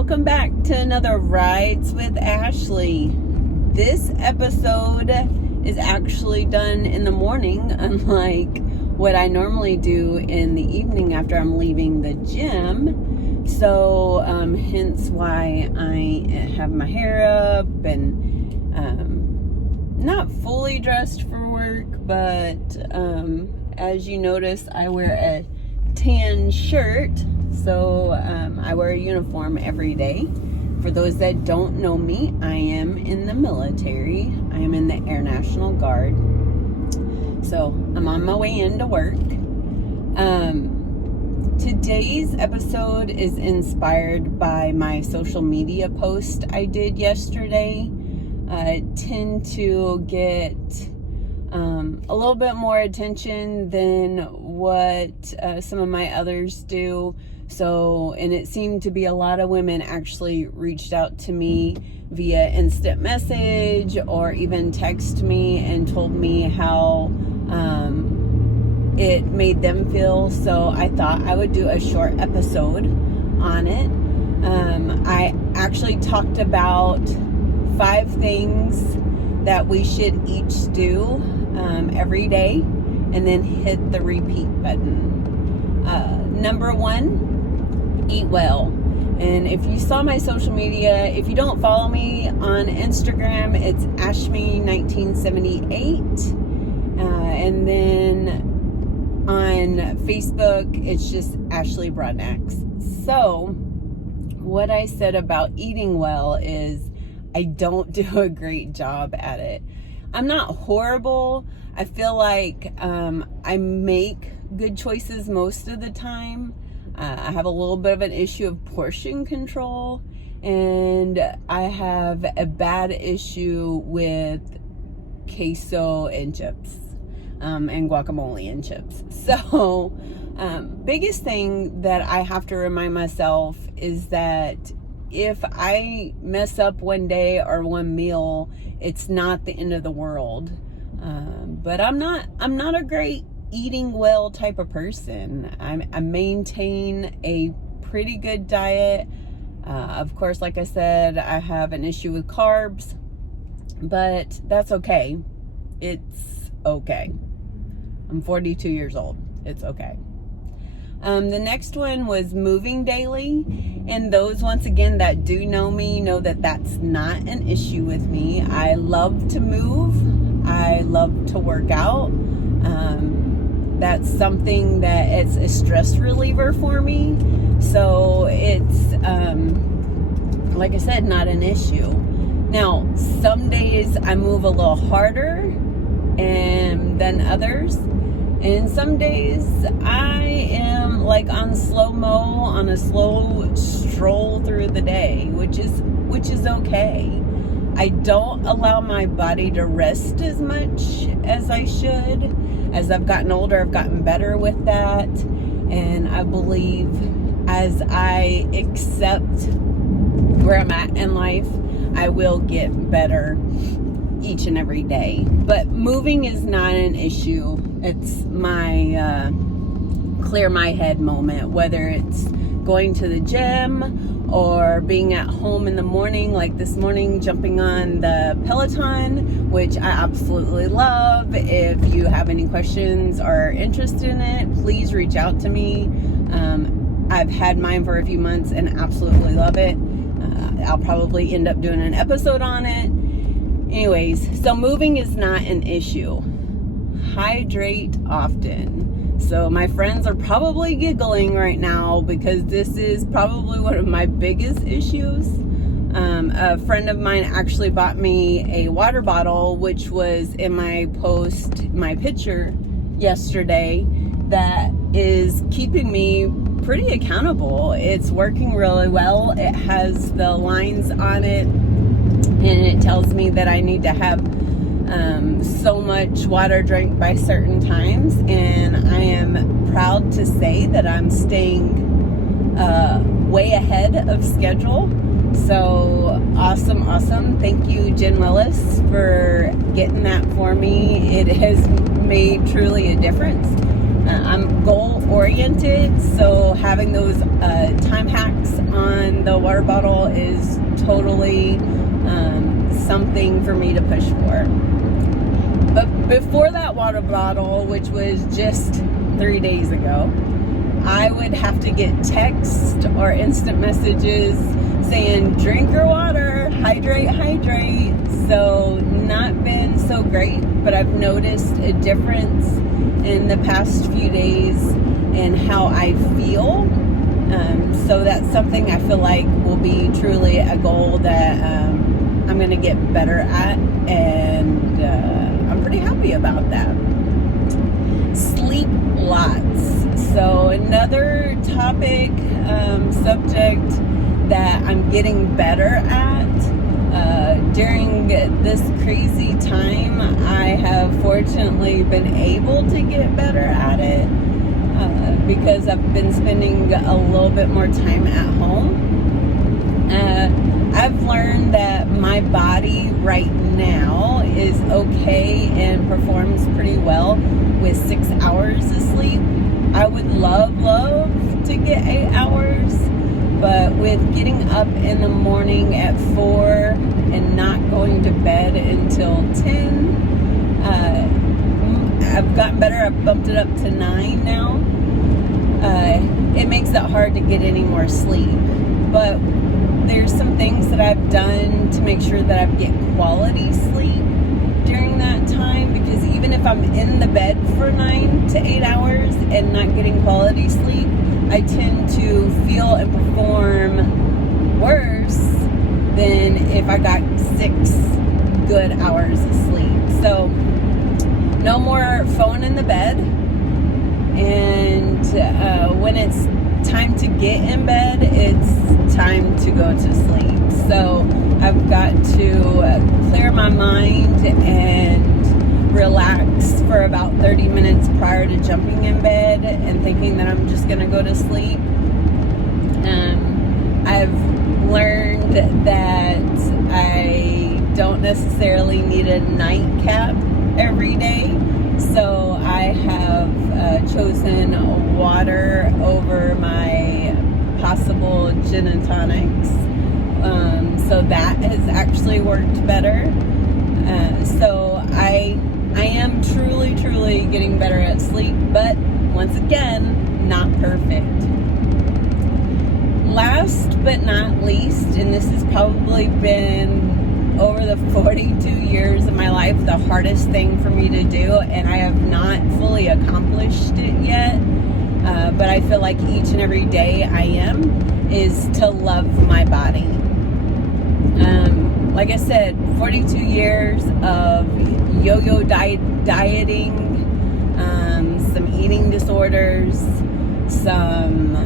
welcome back to another Rides with Ashley. This episode is actually done in the morning, unlike what I normally do in the evening after I'm leaving the gym. So, hence why I have my hair up and not fully dressed for work, but as you notice, I wear a tan shirt. So I wear a uniform every day. For those that don't know me, I am in the military. I am in the Air National Guard. So I'm on my way into work. Today's episode is inspired by my social media post I did yesterday. I tend to get a little bit more attention than what some of my others do. So, and it seemed to be a lot of women actually reached out to me via instant message or even text me and told me how it made them feel. So I thought I would do a short episode on it. I actually talked about 5 things that we should each do every day, and then hit the repeat button. Number 1, eat well. And if you saw my social media, if you don't follow me on Instagram, it's Ashme1978. And then on Facebook, it's just Ashley Broadnax. So what I said about eating well is I don't do a great job at it. I'm not horrible. I feel like I make good choices most of the time. I have a little bit of an issue of portion control, and I have a bad issue with queso and chips, and guacamole and chips. So, biggest thing that I have to remind myself is that if I mess up one day or one meal, it's not the end of the world. But I'm not a great eating well type of person. I maintain a pretty good diet. Of course, like I said, I have an issue with carbs, but that's okay. It's okay. I'm 42 years old. It's okay. The next one was moving daily. And those, once again, that do know me know that that's not an issue with me. I love to move. I love to work out. That's something that it's a stress reliever for me. So it's, like I said, not an issue. Now, some days I move a little harder than others. And some days I am like on slow-mo, on a slow stroll through the day, which is okay. I don't allow my body to rest as much as I should. As I've gotten older, I've gotten better with that. And I believe as I accept where I'm at in life, I will get better each and every day. But moving is not an issue. It's my clear my head moment, whether it's going to the gym or being at home in the morning, like this morning, jumping on the Peloton, which I absolutely love. If you have any questions or interest in it, please reach out to me. I've had mine for a few months and absolutely love it. I'll probably end up doing an episode on it. Anyways, so moving is not an issue. Hydrate often. So my friends are probably giggling right now because this is probably one of my biggest issues. A friend of mine actually bought me a water bottle, which was in my picture yesterday, that is keeping me pretty accountable. It's working really well. It has the lines on it, and it tells me that I need to have so much water drank by certain times, and I am proud to say that I'm staying way ahead of schedule. So awesome. Thank you, Jen Willis, for getting that for me. It has made truly a difference. I'm goal oriented, so having those time hacks on and the water bottle is totally something for me to push for. But before that water bottle, which was just 3 days ago, I would have to get text or instant messages saying, drink your water, hydrate, hydrate. So not been so great, but I've noticed a difference in the past few days in how I feel. So that's something I feel like will be truly a goal that I'm going to get better at, and I'm pretty happy about that. Sleep lots. So another topic, subject that I'm getting better at. During this crazy time, I have fortunately been able to get better at it because I've been spending a little bit more time at home. I've learned that my body right now is okay and performs pretty well with 6 hours of sleep. I would love to get 8 hours, but with getting up in the morning at 4 and not going to bed until 10, I've gotten better. I've bumped it up to 9 now. It makes it hard to get any more sleep, but there's some things that I've done to make sure that I get quality sleep during that time, because even if I'm in the bed for 9 to 8 hours and not getting quality sleep, I tend to feel and perform worse than if I got 6 good hours of sleep. So no more phone in the bed, and when it's time to get in bed, it's time to go to sleep. So I've got to clear my mind and relax for about 30 minutes prior to jumping in bed and thinking that I'm just going to go to sleep. I've learned that I don't necessarily need a nightcap every day. So I have chosen water over my possible gin and tonics. So that has actually worked better. So I am truly getting better at sleep, but once again, not perfect. Last but not least, and this has probably been over the 42 years of my life the hardest thing for me to do, and I have not fully accomplished it yet, but I feel like each and every day I am, is to love my body. Like I said, 42 years of yo-yo dieting, some eating disorders, some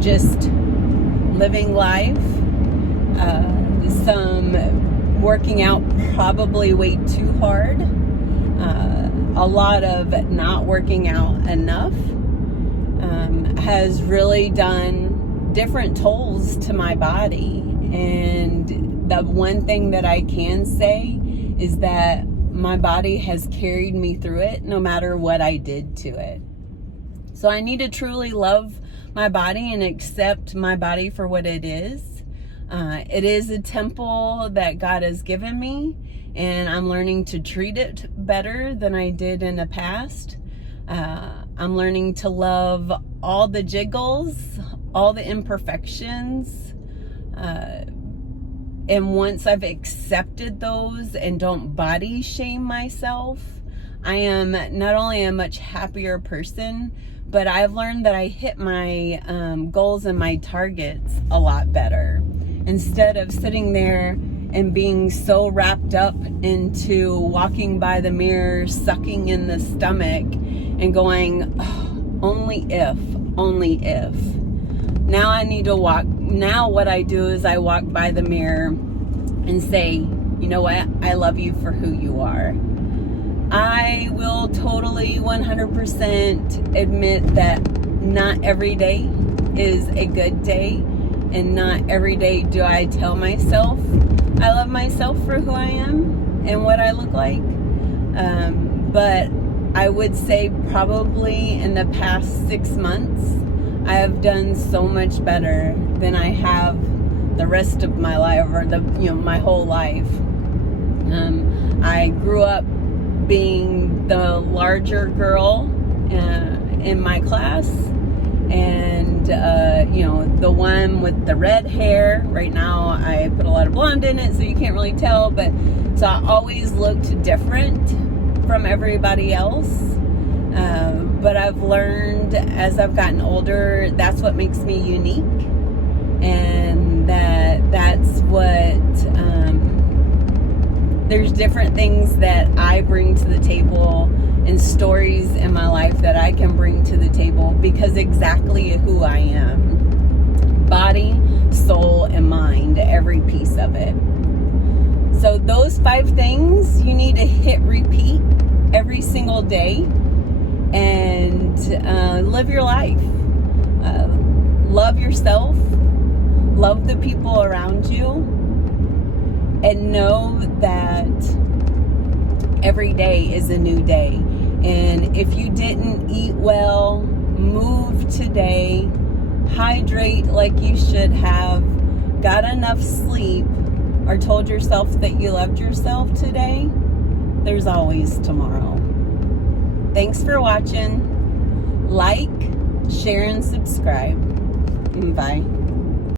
just living life, some working out probably way too hard, a lot of not working out enough, has really done different tolls to my body. And the one thing that I can say is that my body has carried me through it no matter what I did to it. So I need to truly love my body and accept my body for what it is. It is a temple that God has given me, and I'm learning to treat it better than I did in the past. I'm learning to love all the jiggles, all the imperfections. And once I've accepted those and don't body shame myself, I am not only a much happier person, but I've learned that I hit my goals and my targets a lot better. Instead of sitting there and being so wrapped up into walking by the mirror, sucking in the stomach and going, oh, only if. Now I need to walk. Now what I do is I walk by the mirror and say, you know what? I love you for who you are. I will totally 100% admit that not every day is a good day, and not every day do I tell myself I love myself for who I am and what I look like. But I would say probably in the past 6 months, I have done so much better than I have the rest of my life, or my whole life. I grew up being the larger girl in my class, and the one with the red hair. Right now I put a lot of blonde in it, so you can't really tell, but so I always looked different from everybody else. But I've learned as I've gotten older, that's what makes me unique, and that's what there's different things that I bring to the table and stories in my life that I can bring to the table because exactly who I am. Body, soul, and mind, every piece of it. So those 5 things you need to hit repeat every single day and live your life. Love yourself, love the people around you, and know that every day is a new day. And if you didn't eat well, move today, hydrate like you should have, got enough sleep, or told yourself that you loved yourself today, there's always tomorrow. Thanks for watching. Like, share, and subscribe. Bye.